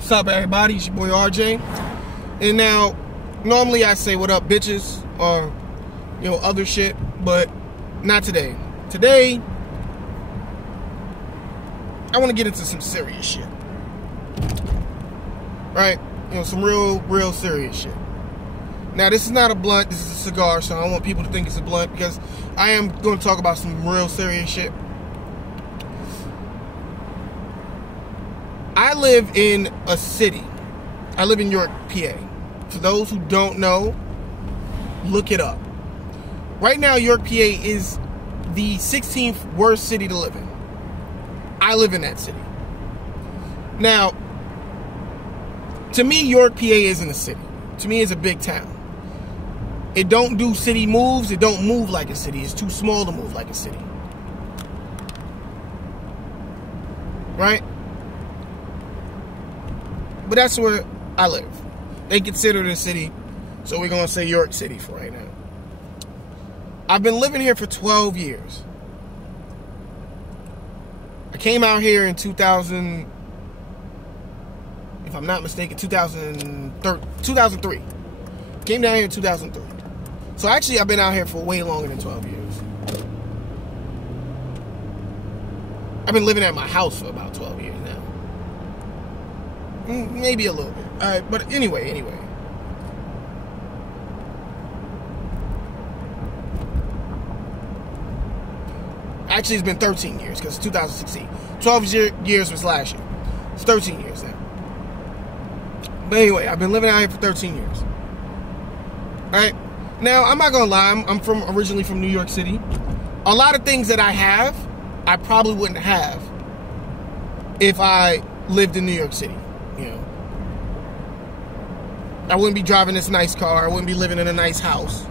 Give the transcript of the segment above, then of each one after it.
What's up, everybody? It's your boy RJ. And now, normally I say what up, bitches, or, other shit, but not today. Today, I want to get into some serious shit. Right? Some real serious shit. Now, this is not a blunt, this is a cigar, so I don't want people to think it's a blunt, because I am going to talk about some real serious shit. I live in a city. I live in York, PA. For those who don't know, look it up. Right now, York, PA is the 16th worst city to live in. I live in that city. Now, to me, York, PA isn't a city. To me, it's a big town. It don't do city moves. It don't move like a city. It's too small to move like a city. Right? But that's where I live. They consider it a city, so we're going to say York City for right now. I've been living here for 12 years. I came out here in 2000, if I'm not mistaken, 2003. Came down here in 2003. So actually, I've been out here for way longer than 12 years. I've been living at my house for about 12 years now. Maybe a little bit. Alright, but anyway. Actually, it's been 13 years because it's 2016. 12 years was last year. It's 13 years now. But anyway, I've been living out here for 13 years. Alright? Now, I'm not going to lie. I'm originally from New York City. A lot of things that I have, I probably wouldn't have if I lived in New York City. I wouldn't be driving this nice car. I wouldn't be living in a nice house.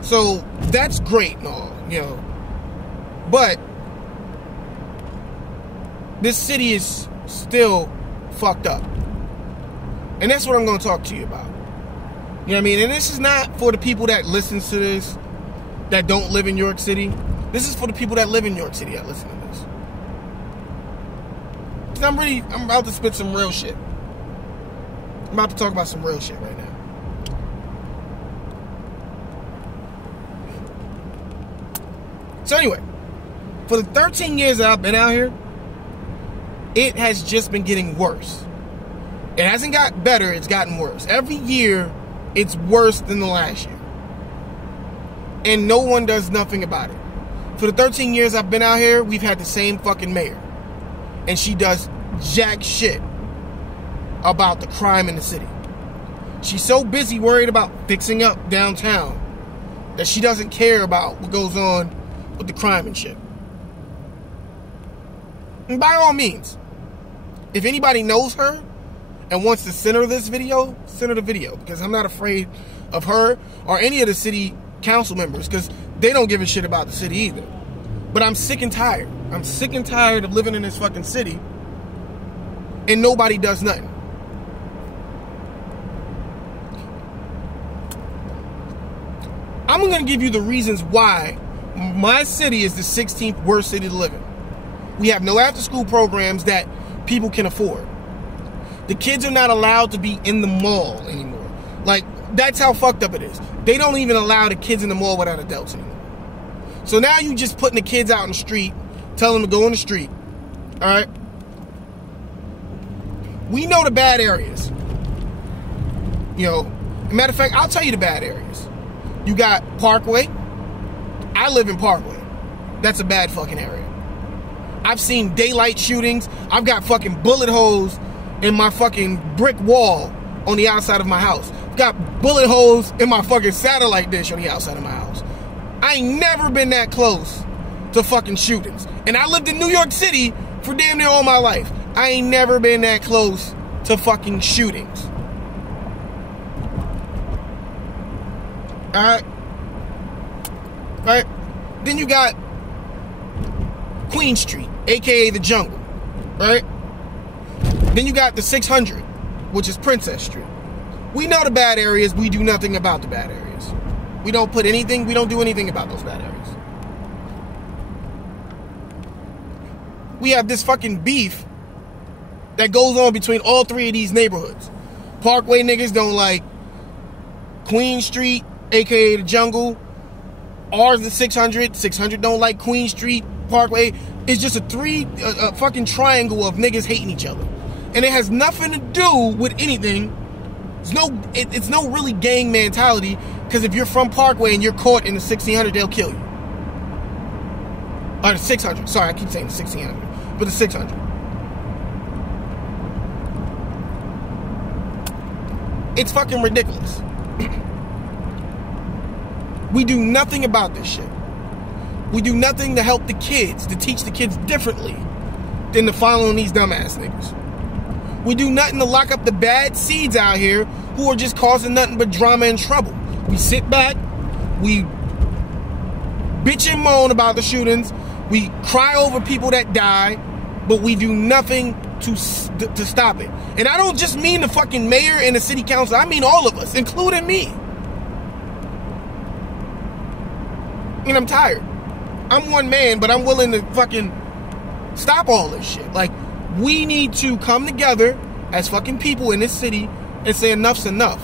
So, that's great and all, But, this city is still fucked up. And that's what I'm going to talk to you about. You know what I mean? And this is not for the people that listens to this, that don't live in York City. This is for the people that live in York City that listen to this. Because I'm about to spit some real shit. I'm about to talk about some real shit right now. So anyway, for the 13 years that I've been out here, it has just been getting worse. It hasn't got better, it's gotten worse. Every year, it's worse than the last year. And no one does nothing about it. For the 13 years I've been out here, we've had the same fucking mayor. And she does jack shit about the crime in the city. She's so busy worried about fixing up downtown that she doesn't care about what goes on with the crime and shit. And by all means, if anybody knows her and wants to send her this video, send her the video, because I'm not afraid of her or any of the city council members, because they don't give a shit about the city either. But I'm sick and tired. I'm sick and tired of living in this fucking city and nobody does nothing. I'm going to give you the reasons why my city is the 16th worst city to live in. We have no after-school programs that people can afford. The kids are not allowed to be in the mall anymore. Like, that's how fucked up it is. They don't even allow the kids in the mall without adults anymore. So now you just putting the kids out in the street, telling them to go in the street. Alright? We know the bad areas. Matter of fact, I'll tell you the bad areas. You got Parkway. I live in Parkway. That's a bad fucking area. I've seen daylight shootings. I've got fucking bullet holes in my fucking brick wall on the outside of my house. I've got bullet holes in my fucking satellite dish on the outside of my house. I ain't never been that close to fucking shootings. And I lived in New York City for damn near all my life. I ain't never been that close to fucking shootings. Alright? Right? Then you got Queen Street, aka the Jungle. Right? Then you got the 600, which is Princess Street. We know the bad areas, we do nothing about the bad areas. We don't do anything about those bad areas. We have this fucking beef that goes on between all three of these neighborhoods. Parkway niggas don't like Queen Street, aka the Jungle. Ours the 600. 600 don't like Queen Street, Parkway. It's just a fucking triangle of niggas hating each other. And it has nothing to do with anything. It's no really gang mentality, because if you're from Parkway and you're caught in the 1600, they'll kill you. Or the 600. Sorry, I keep saying the 1600. But the 600. It's fucking ridiculous. We do nothing about this shit. We do nothing to help the kids, to teach the kids differently than to following these dumbass niggas. We do nothing to lock up the bad seeds out here who are just causing nothing but drama and trouble. We sit back, we bitch and moan about the shootings, we cry over people that die, but we do nothing to stop it. And I don't just mean the fucking mayor and the city council, I mean all of us, including me. And I'm tired. I'm one man, but I'm willing to fucking stop all this shit. Like, we need to come together as fucking people in this city and say enough's enough.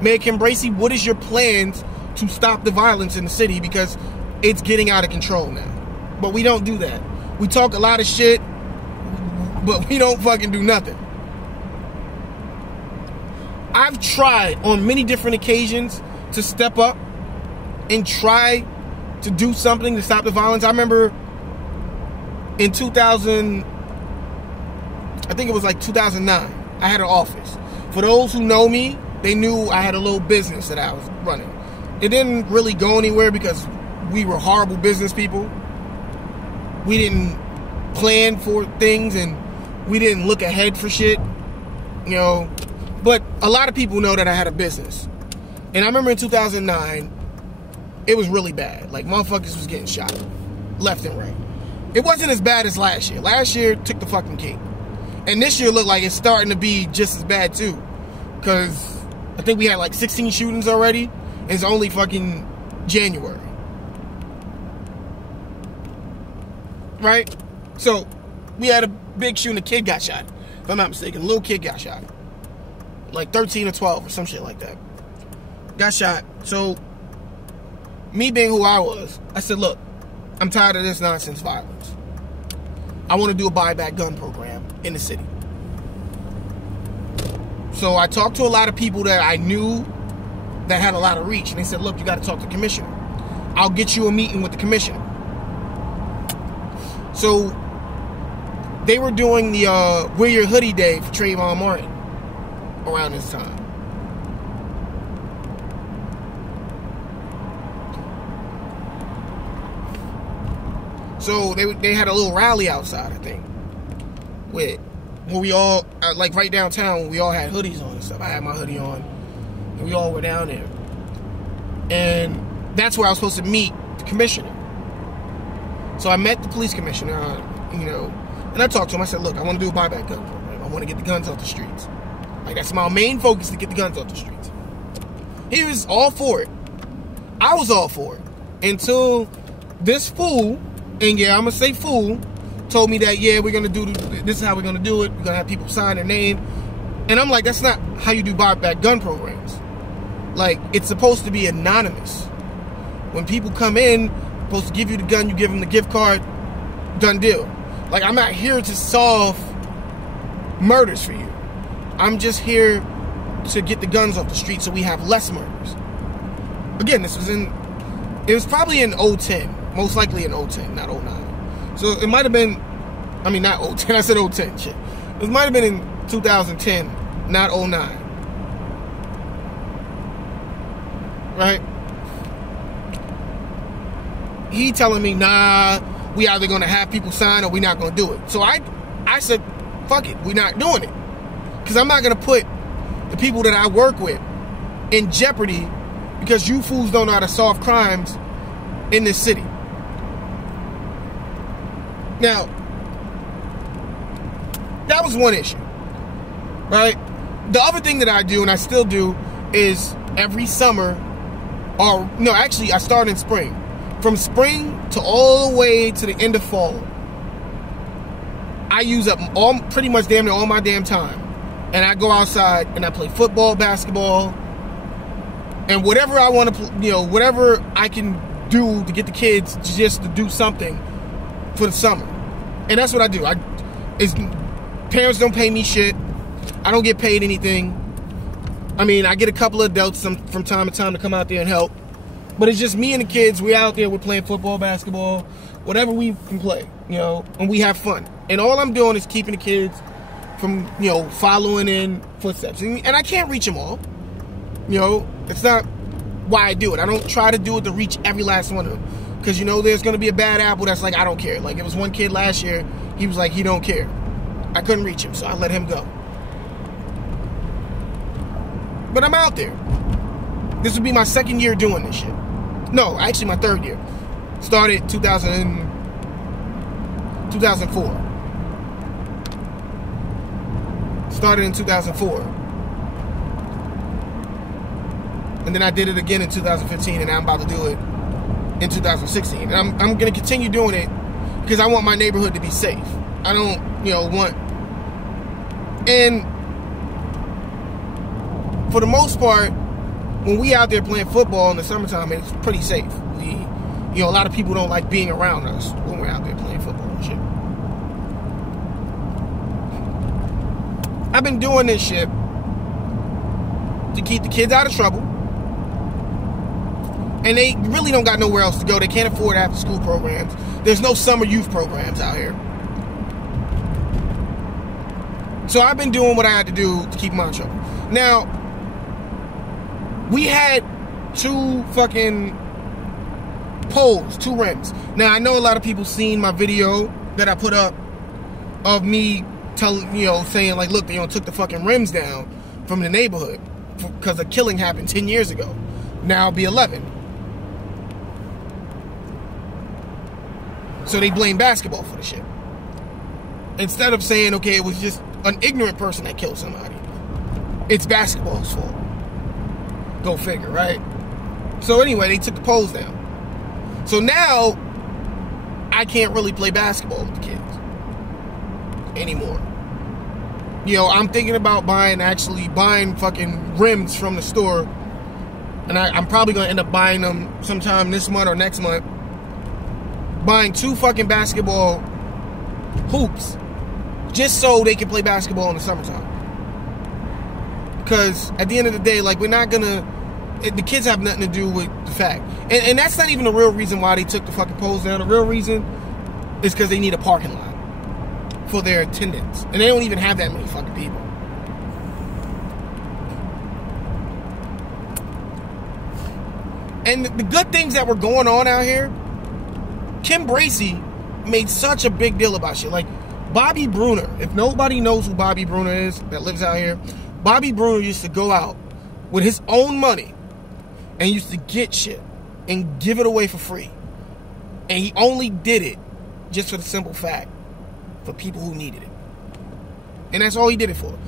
Mayor Kim Bracey, what is your plans to stop the violence in the city? Because it's getting out of control now. But we don't do that. We talk a lot of shit, but we don't fucking do nothing. I've tried on many different occasions to step up and try to do something to stop the violence. I remember in 2000, I think it was like 2009, I had an office. For those who know me, they knew I had a little business that I was running. It didn't really go anywhere because we were horrible business people. We didn't plan for things and we didn't look ahead for shit, you know. But a lot of people know that I had a business. And I remember in 2009, it was really bad. Like, motherfuckers was getting shot left and right. It wasn't as bad as last year. Last year took the fucking cake. And this year looked like it's starting to be just as bad too. Because I think we had like 16 shootings already. And it's only fucking January. Right? So, we had a big shooting. A kid got shot. If I'm not mistaken. A little kid got shot. Like 13 or 12 or some shit like that. Got shot. So, me being who I was, I said, look, I'm tired of this nonsense violence. I want to do a buyback gun program in the city. So I talked to a lot of people that I knew that had a lot of reach. And they said, look, you got to talk to the commissioner. I'll get you a meeting with the commissioner. So they were doing the Wear Your Hoodie Day for Trayvon Martin around this time. So they had a little rally outside, I think, where we all, like right downtown, we all had hoodies on and stuff. I had my hoodie on, and we all were down there. And that's where I was supposed to meet the commissioner. So I met the police commissioner, you know, and I talked to him. I said, look, I want to do a buyback gun program. I want to get the guns off the streets. Like, that's my main focus, to get the guns off the streets. He was all for it. I was all for it. Until this fool, and yeah, I'm going to say fool, told me that, yeah, we're going to do this is how we're going to do it. We're going to have people sign their name. And I'm like, that's not how you do buyback gun programs. Like, it's supposed to be anonymous. When people come in, supposed to give you the gun, you give them the gift card, done deal. Like, I'm not here to solve murders for you. I'm just here to get the guns off the street so we have less murders. Again, it was probably in 010. Most likely in 010, not 09. So it might have been, I mean, not 010, I said 010, shit. It might have been in 2010, not 09. Right? He telling me, nah, we either gonna have people sign or we not gonna do it. So I said, fuck it, we not doing it. Because I'm not gonna put the people that I work with in jeopardy because you fools don't know how to solve crimes in this city. Now, that was one issue, right? The other thing that I do, and I still do, is every summer, or no, actually I start in spring. From spring to all the way to the end of fall, I use up pretty much damn near all my damn time. And I go outside and I play football, basketball, and whatever I want to, whatever I can do to get the kids just to do something for the summer. And that's what I do. Parents don't pay me shit. I don't get paid anything. I mean, I get a couple of adults from time to time to come out there and help. But it's just me and the kids. We're out there. We're playing football, basketball, whatever we can play, and we have fun. And all I'm doing is keeping the kids from, following in footsteps. And I can't reach them all. It's not why I do it. I don't try to do it to reach every last one of them. Because, there's going to be a bad apple that's like, I don't care. Like, it was one kid last year. He was like, he don't care. I couldn't reach him, so I let him go. But I'm out there. This will be my second year doing this shit. No, actually my third year. Started 2004. Started in 2004. And then I did it again in 2015, and I'm about to do it in 2016. And I'm going to continue doing it because I want my neighborhood to be safe. I don't, want... And for the most part, when we out there playing football in the summertime, it's pretty safe. A lot of people don't like being around us when we're out there playing football and shit. I've been doing this shit to keep the kids out of trouble. And they really don't got nowhere else to go. They can't afford after school programs. There's no summer youth programs out here. So I've been doing what I had to do to keep them out of trouble. Now, we had 2 fucking poles, 2 rims. Now, I know a lot of people seen my video that I put up of me saying like, look, they took the fucking rims down from the neighborhood because a killing happened 10 years ago. Now it'll be 11. So they blame basketball for the shit. Instead of saying, okay, it was just an ignorant person that killed somebody. It's basketball's fault. Go figure, right? So anyway, they took the poles down. So now, I can't really play basketball with the kids anymore. I'm thinking about buying fucking rims from the store. And I'm probably going to end up buying them sometime this month or next month. Buying 2 fucking basketball hoops. Just so they can play basketball in the summertime. Because at the end of the day, like, we're not going to... The kids have nothing to do with the fact. And that's not even the real reason why they took the fucking poles down. The real reason is because they need a parking lot for their attendance. And they don't even have that many fucking people. And the good things that were going on out here, Kim Bracey made such a big deal about shit. Like, Bobby Bruner. If nobody knows who Bobby Bruner is that lives out here, Bobby Bruner used to go out with his own money and used to get shit and give it away for free. And he only did it just for the simple fact for people who needed it. And that's all he did it for.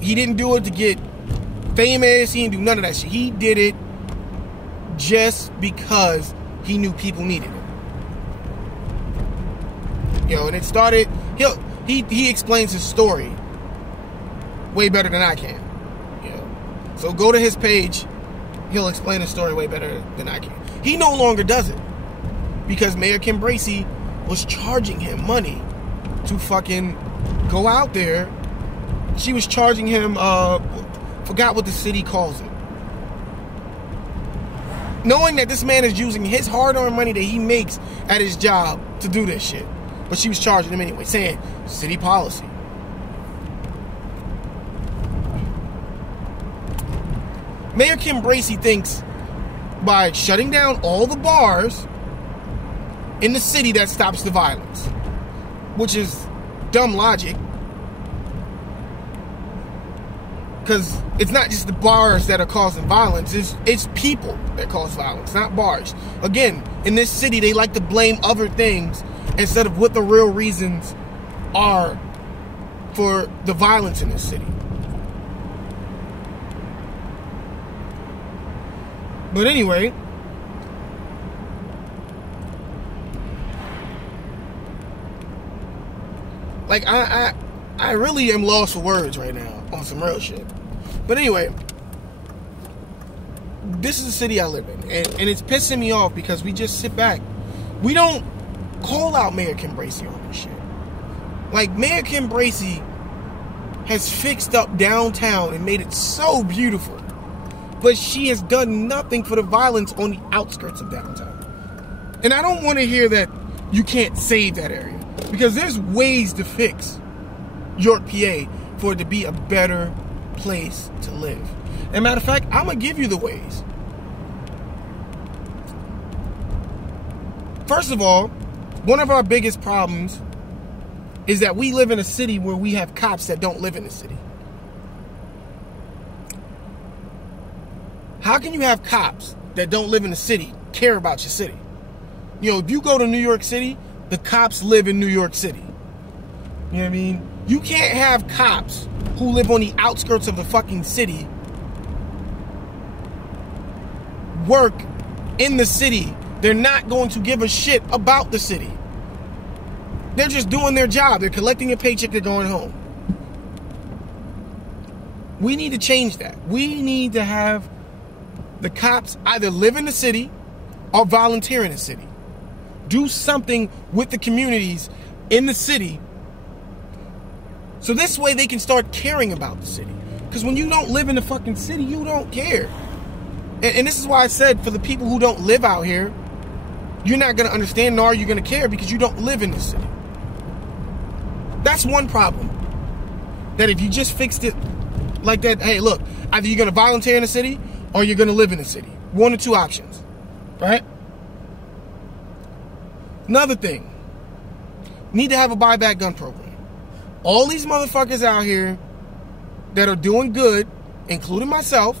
He didn't do it to get famous. He didn't do none of that shit. He did it just because he knew people needed it. And it started... He explains his story way better than I can. So go to his page. He'll explain his story way better than I can. He no longer does it because Mayor Kim Bracey was charging him money to fucking go out there. She was charging him, forgot what the city calls it. Knowing that this man is using his hard-earned money that he makes at his job to do this shit. But she was charging him anyway, saying, city policy. Mayor Kim Bracey thinks by shutting down all the bars in the city that stops the violence. Which is dumb logic. Because it's not just the bars that are causing violence. It's people that cause violence, not bars. Again, in this city, they like to blame other things instead of what the real reasons are for the violence in this city. But anyway, Like, I really am lost for words right now on some real shit. But anyway, this is the city I live in, and it's pissing me off because we just sit back. We don't call out Mayor Kim Bracey on this shit. Like, Mayor Kim Bracey has fixed up downtown and made it so beautiful, but she has done nothing for the violence on the outskirts of downtown. And I don't want to hear that you can't save that area, because there's ways to fix York, PA for it to be a better place to live. And matter of fact, I'm going to give you the ways. First of all, one of our biggest problems is that we live in a city where we have cops that don't live in the city. How can you have cops that don't live in the city care about your city? You know, if you go to New York City, the cops live in New York City. You know what I mean? You can't have cops who live on the outskirts of the fucking city work in the city. They're not going to give a shit about the city. They're just doing their job. They're collecting a paycheck. They're going home. We need to change that. We need to have the cops either live in the city or volunteer in the city. Do something with the communities in the city, so this way they can start caring about the city. Because when you don't live in the fucking city, you don't care. And this is why I said, for the people who don't live out here, you're not going to understand, nor are you going to care, because you don't live in the city. That's one problem. That if you just fixed it like that, hey, look, either you're going to volunteer in the city or you're going to live in the city. One or two options, right? Another thing, need to have a buyback gun program. All these motherfuckers out here that are doing good, including myself,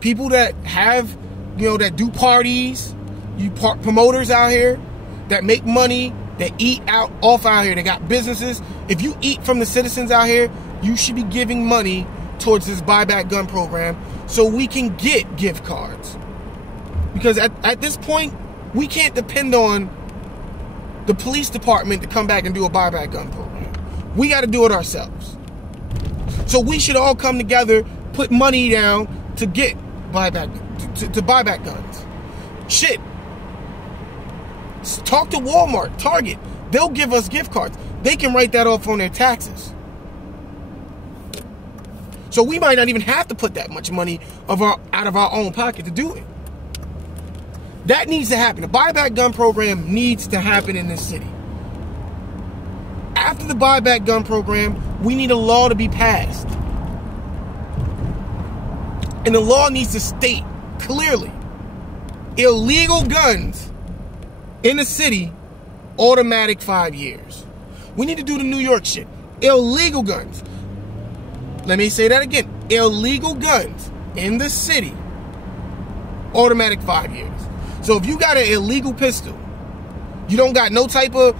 people that have, you know, that do parties, promoters out here that make money, that eat off out here, that got businesses. If you eat from the citizens out here, you should be giving money towards this buyback gun program so we can get gift cards. Because at this point, we can't depend on the police department to come back and do a buyback gun program. We got to do it ourselves. So we should all come together, put money down to get buyback, to buy back guns. Shit. Talk to Walmart, Target. They'll give us gift cards. They can write that off on their taxes. So we might not even have to put that much money out of our own pocket to do it. That needs to happen. The buyback gun program needs to happen in this city. After the buyback gun program, we need a law to be passed. And the law needs to state clearly, illegal guns in the city, automatic 5 years. We need to do the New York shit. Illegal guns. Let me say that again. Illegal guns in the city, automatic 5 years. So if you got an illegal pistol, you don't got no type of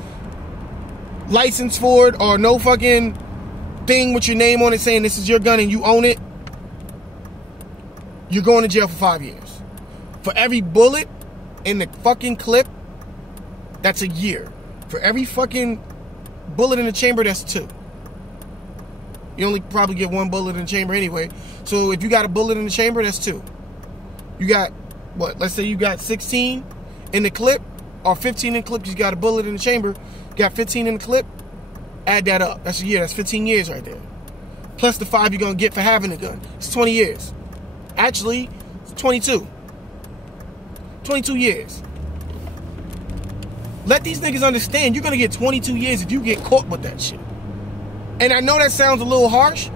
license for it or no fucking thing with your name on it saying this is your gun and you own it, you're going to jail for 5 years. For every bullet in the fucking clip, that's a year. For every fucking bullet in the chamber, that's 2. You only probably get 1 bullet in the chamber anyway. So if you got a bullet in the chamber, that's 2. You got, what, let's say you got 16 in the clip, or 15 in the clip because you got a bullet in the chamber. You got 15 in the clip, add that up. That's a year. That's 15 years right there. Plus the 5 you're going to get for having a gun. It's 20 years. Actually, it's 22. 22 years. Let these niggas understand you're going to get 22 years if you get caught with that shit. And I know that sounds a little harsh,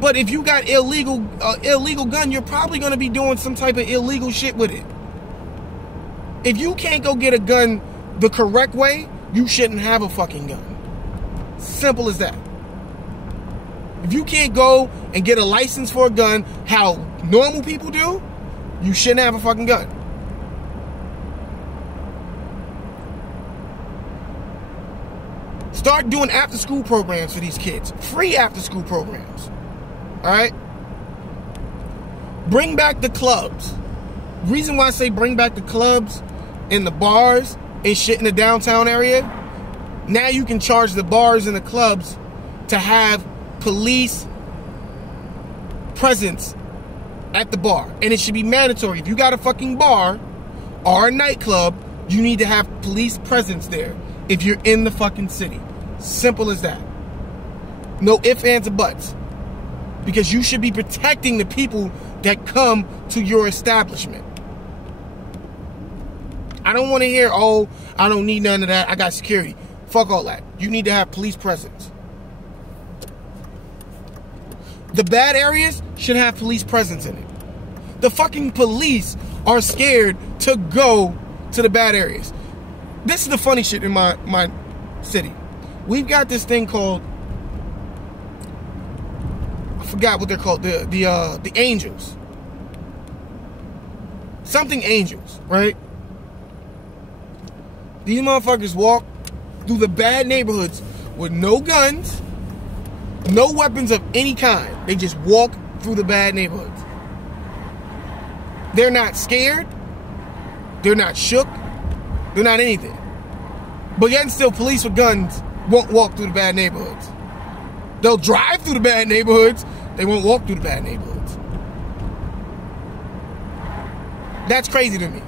but if you got illegal gun, you're probably going to be doing some type of illegal shit with it. If you can't go get a gun the correct way, you shouldn't have a fucking gun. Simple as that. If you can't go and get a license for a gun how normal people do, you shouldn't have a fucking gun. Start doing after-school programs for these kids. Free after-school programs. Alright? Bring back the clubs. Reason why I say bring back the clubs and the bars and shit in the downtown area Now you can charge the bars and the clubs to have police presence at the bar. And it should be mandatory. If you got a fucking bar or a nightclub, you need to have police presence there if you're in the fucking city. Simple as that. No ifs, ands, or buts. Because you should be protecting the people that come to your establishment. I don't want to hear, oh, I don't need none of that, I got security. Fuck all that. You need to have police presence. The bad areas should have police presence in it. The fucking police are scared to go to the bad areas. This is the funny shit in my city. We've got this thing called, I forgot what they're called, the Angels. Something Angels, right? These motherfuckers walk through the bad neighborhoods with no guns, no weapons of any kind. They just walk through the bad neighborhoods. They're not scared. They're not shook. They're not anything. But yet still, police with guns won't walk through the bad neighborhoods. They'll drive through the bad neighborhoods. They won't walk through the bad neighborhoods. That's crazy to me.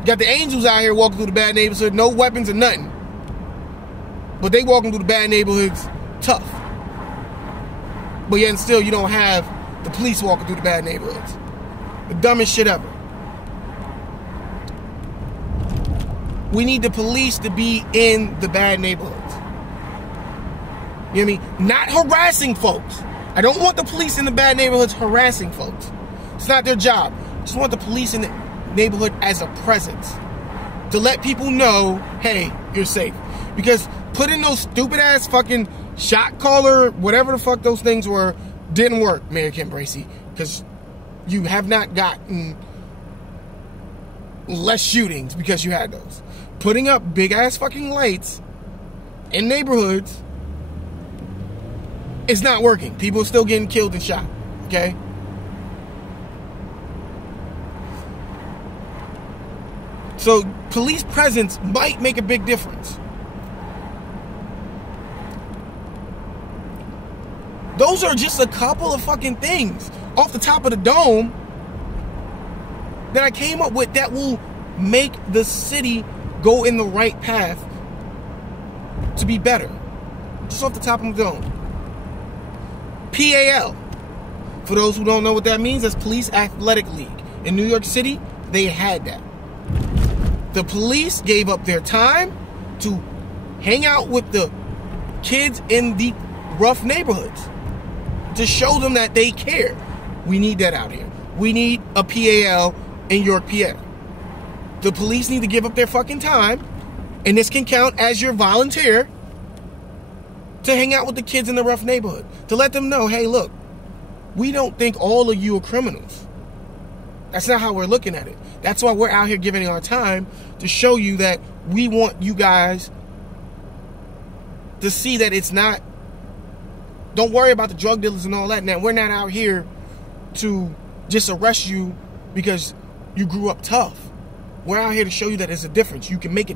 You got the Angels out here walking through the bad neighborhood, no weapons or nothing. But they walking through the bad neighborhoods tough. But yet still, you don't have the police walking through the bad neighborhoods. The dumbest shit ever. We need the police to be in the bad neighborhoods. You know what I mean? Not harassing folks. I don't want the police in the bad neighborhoods harassing folks. It's not their job. I just want the police in the neighborhood as a presence. To let people know, hey, you're safe. Because putting those stupid ass fucking shot caller, whatever the fuck those things were, didn't work, Mayor Kim Bracey. Because you have not gotten less shootings because you had those. Putting up big ass fucking lights in neighborhoods is not working. People are still getting killed and shot. Okay? So police presence might make a big difference. Those are just a couple of fucking things off the top of the dome that I came up with that will make the city go in the right path to be better. Just off the top of the dome. PAL. For those who don't know what that means, that's Police Athletic League. In New York City, they had that. The police gave up their time to hang out with the kids in the rough neighborhoods to show them that they care. We need that out here. We need a PAL in York, PA. The police need to give up their fucking time, and this can count as your volunteer, to hang out with the kids in the rough neighborhood. To let them know, hey, look, we don't think all of you are criminals. That's not how we're looking at it. That's why we're out here giving our time to show you that we want you guys to see that it's not, don't worry about the drug dealers and all that. Now, we're not out here to just arrest you because you grew up tough. We're out here to show you that there's a difference. You can make it.